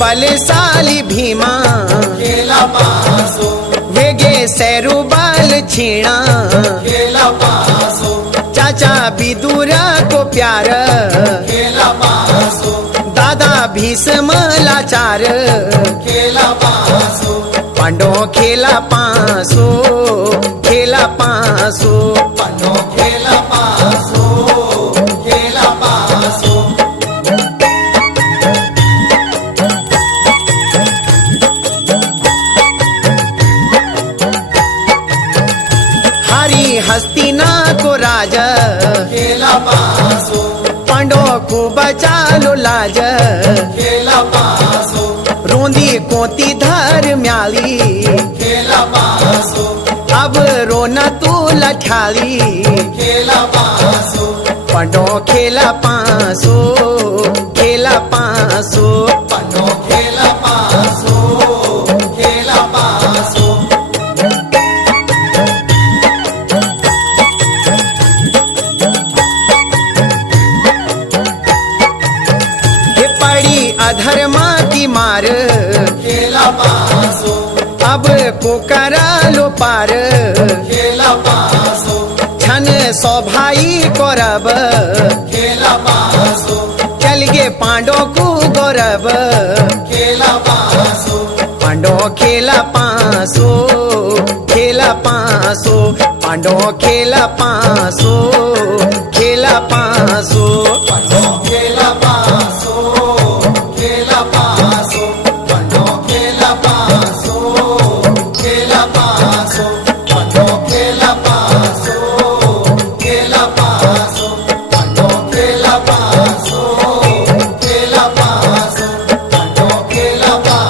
बलशाली भीमा खेला पासो वेगे सैरुबल छीणा खेला पासो चाचा विदुर को प्यार खेला पासो दादा भीष्म लाचार खेला पासो पांडो खेला पासो खेला पासो पांडो खेला पासो खेला पासो हरी हस्तिना को राजा खेला पासो पांडो को बचालो लाज खेला पासो रोंदी कोती धर म्याली खेला पासो अब रोना तू लठाली खेला पासो पांडो खेला पासो खेला पासो पांडो खेला पासो खेला पासो ये पड़ी अधर्मा की मार खेला पासो अब को करा लो पार खेला पासो छन सौ भाई कौरव खेला पासो चल गे पांडो को गौरव खेला पासो पांडो खेला पासो खेला पासो पांडो खेला पासो खेला पासो